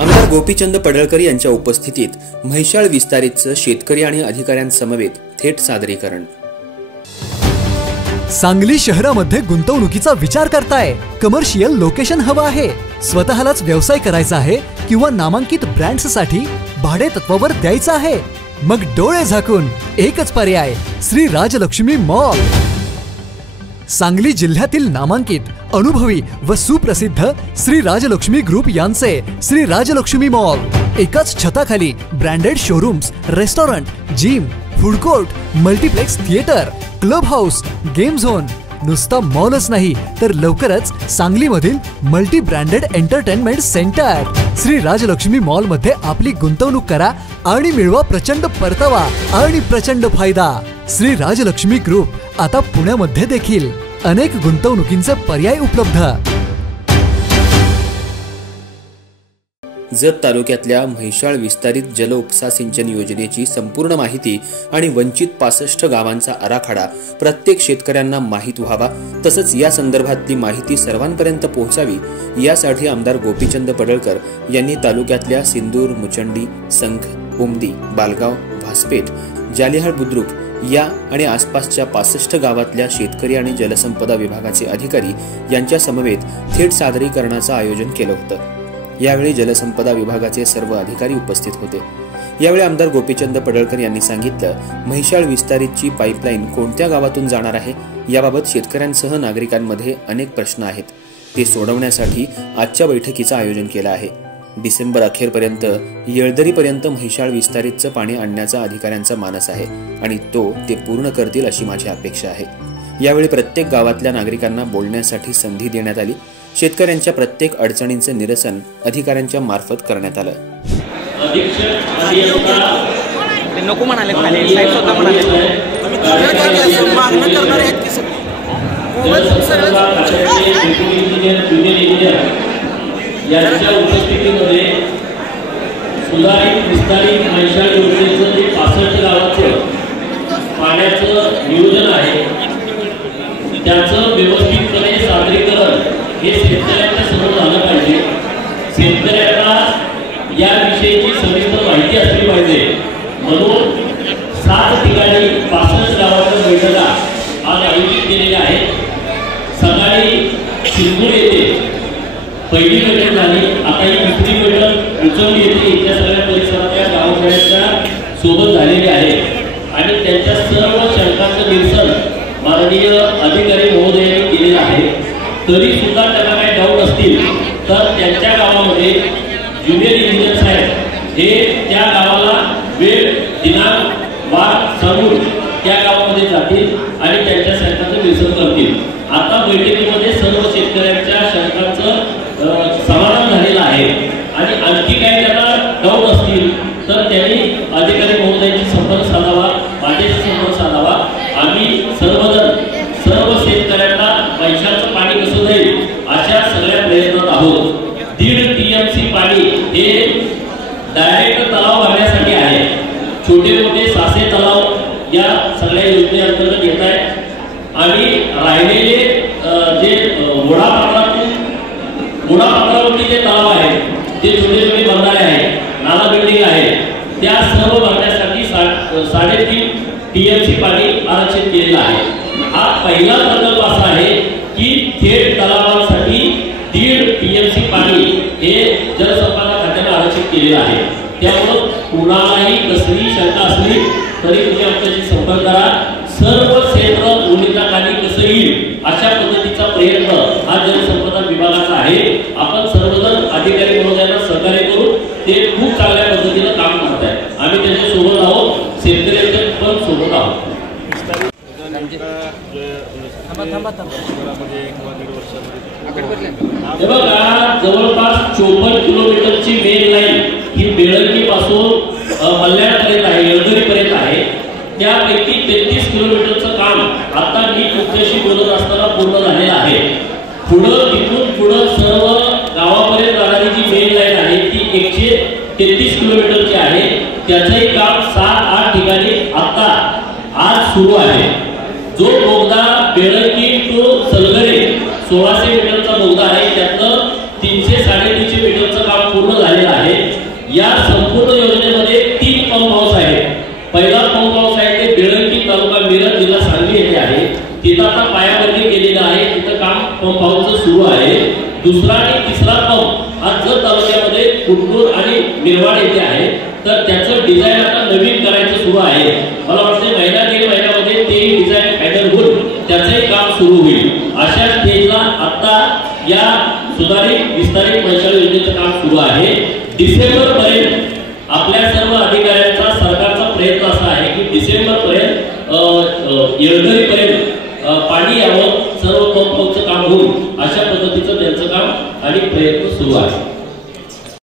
आमदार गोपीचंद पडळकर यांच्या उपस्थितीत म्हैसाळ विस्तारितचं शेतकरी आणि अधिकाऱ्यांसमवेत थेट सादरीकरण। सांगली शहरामध्ये गुंतवणुकीचा विचार करताय, कमर्शियल लोकेशन हवं आहे, स्वतःलाच व्यवसाय करायचा आहे किंवा नामांकित ब्रँड्ससाठी भाडे तत्वावर द्यायचं आहे, मग डोळे झाकून एकच पर्याय, श्री राजलक्ष्मी मॉल। सांगली जिल्ह्यातील नामांकित, अनुभवी व सुप्रसिद्ध श्री राजलक्ष्मी ग्रुप यांचे श्री राजलक्ष्मी मॉल एकाच छताखाली branded showrooms, restaurant, gym, food court, multiplex theatre, club house, game zone, नुसता मॉलच नाही तर लवकरच सांगलीमधील multi branded entertainment centre. Shri Rajlakshmi mall मध्ये आपली गुंतवणूक करा आणि मिळवा प्रचंड परतावा आणि प्रचंड फायदा। श्री राजलक्ष्मी ग्रुप आता पुण्यामध्ये देखील अनेक गुंतवणुकींचे पर्याय उपलब्ध। जत तालुक्यातल्या म्हैसाळ विस्तारित जल उपसा सिंचन योजनेची संपूर्ण माहिती आणि वंचित 65 गावांचा आराखडा प्रत्येक शेतकऱ्यांना माहीत व्हावा, तसंच या संदर्भातली माहिती सर्वांपर्यंत पोहोचावी यासाठी आमदार गोपीचंद पडळकर यांनी तालुक्यातल्या सिंदूर, मुचंडी, संख, उमदी, बालगाव, भासपेठ, जालिहाळ बुद्रुक या आणि आसपासच्या 65 गावातल्या शेतकरी आणि जलसंपदा विभागाचे अधिकारी यांच्या समवेत थेट सादरीकरणाचं आयोजन केलं होतं। यावेळी जलसंपदा विभागाचे सर्व अधिकारी उपस्थित होते। यावेळी आमदार गोपीचंद पडळकर यांनी सांगितलं, म्हैसाळ विस्तारितची पाईपलाईन कोणत्या गावातून जाणार आहे याबाबत शेतकऱ्यांसह नागरिकांमध्ये अनेक प्रश्न आहेत, ते सोडवण्यासाठी आजच्या बैठकीचं आयोजन केलं आहे। डिसेंबर अखेरपर्यंत येळदरीपर्यंत म्हैसाळ विस्तारितचं पाणी आणण्याचा अधिकाऱ्यांचा मानस आहे आणि तो ते पूर्ण करतील अशी माझी अपेक्षा आहे। यावेळी प्रत्येक गावातल्या नागरिकांना बोलण्यासाठी संधी देण्यात आली। शेतकऱ्यांच्या प्रत्येक अडचणींचे निरसन अधिकाऱ्यांच्या मार्फत करण्यात आलं। नको म्हणाले, साहेब स्वतः म्हणाले यांच्या उपस्थितीमध्ये सुधारित विस्तारित म्हैसाळ योजनेचं जे 65 गावाचं पाण्याचं नियोजन आहे त्याचं व्यवस्थितपणे सादरीकरण हे शेतकऱ्यांच्या समोर झालं पाहिजे। शेतकऱ्यांना याविषयीची सविस्तर माहिती असली पाहिजे, म्हणून 7 ठिकाणी 65 गावाच्या बैठका आज आयोजित केलेल्या आहेत। सकाळी सिंदूर येथे पहिली बैठक झाली, आता ही दुसरी बैठक उचलली येते। इथल्या सगळ्या परिसरातल्या गावकऱ्यांच्या सोबत झालेली आहे आणि त्यांच्या सर्व शंकांचं निरसन माननीय अधिकारी महोदयांनी केलेलं आहे। तरी सुद्धा त्यांना काही डाऊट असतील तर त्यांच्या गावामध्ये ज्युनियर इंजिनियर साहेब हे त्या गावाला वेळ, दिनांक, वार सांगून त्या गावामध्ये जातील आणि त्यांच्या शंकांचं निरसन करतील। आता बैठकीमध्ये सर्व शेतकऱ्यांच्या शंकांचं समाधान झालेलं आहे आणि आणखी काही त्यांना डाऊट असतील तर त्यांनी अधिकारी महोदयांशी संपर्क साधावा, माझ्याशी संपर्क साधावा। आम्ही सर्व शेतकऱ्यांना म्हैसाळचं पाणी कसं जाईल अशा सगळ्या प्रयत्नात आहोत। 1.5 TMC पाणी हे डायरेक्ट तलाव भरण्यासाठी आहे। छोटे मोठे 600 तलाव या सगळ्या योजनेअंतर्गत येत आहेत आणि राहिलेले जे मुळापात्रावरती जे तलाव आहेत, जे छोटे छोटे बंधारे आहेत, नाला बिल्डिंग आहे, त्या सर्व भरण्यासाठी 3.5 TMC पाणी आरक्षित केलेलं आहे। हा पहिला प्रकल्प असा आहे की थेट तलावांसाठी 1.5 TMC पाणी हे जलसंपदा खात्याने आरक्षित केलेलं आहे। त्यामुळे कुणालाही कसली शंका असली तरी तुम्ही आमच्याशी संपर्क करा। सर्व क्षेत्र उन्नतीखाली कसं येईल अशा पद्धतीचा प्रयत्न हा जलसंपदा विभागाचा आहे। आपण सर्वजण अधिकारी महोदयांना सहकार्य करू, ते खूप चांगल्या पद्धतीने काम करत आहेत। आम्ही त्यांच्या सोबत आहोत, शेतकऱ्यांच्या पण सोबत आहोत। जवळपास 54 किलोमीटरची मेन लाईन ही बेळंकी पासून मल्याणपर्यंत आहे, येळदरीपर्यंत आहे। त्यापैकी 33 किलोमीटरचं काम आता मी तुमच्याशी बोलत असताना पूर्ण झालेलं आहे। तिथून पुढं सर्व गावापर्यंत जाणारी जी मेन लाईन आहे ती 133 किलोमीटरची आहे। त्याचंही काम 7-8 ठिकाणी आता आज सुरू आहे। जो बोगदा बेळंकी टू सलगरे 1600 मीटरचा बोगदा आहे, त्यातलं 300-350 मीटरचं काम पूर्ण झालेलं आहे। या संपूर्ण योजनेमध्ये 3 पंप हाऊस आहेत। पहिला पंप हाऊस आहे ते बेळंकी तालुका मिरज जिल्हा सांगली येथे आहे। तिथं आता पायाभरणी केलेलं आहे, तिथं काम पंप हाऊसचं सुरू आहे। दुसरा आणि तिसरा पंप हा जत तालुक्यामध्ये कुंटूर आणि निर्वाड येथे आहे, तर त्याचं डिझाईन आता नवीन करायचं सुरू आहे। मला वाटतं महिना 1.5 महिन्यामध्ये ते डिझाईन फायनल होईल, त्याचंही काम सुरू होईल। अशा स्टेजला आता या सुधारित विस्तारित मैशाळ योजनेचं काम सुरू आहे। डिसेंबर पर्यंत आपल्या सर्व अधिकाऱ्यांचा सरकारचा प्रयत्न असा आहे की डिसेंबर पर्यंत येळदरीपर्यंत पाणी यावं, सर्व पंप हाऊसचं काम होईल, अशा पद्धतीचं त्यांचं काम आणि प्रयत्न सुरू आहे।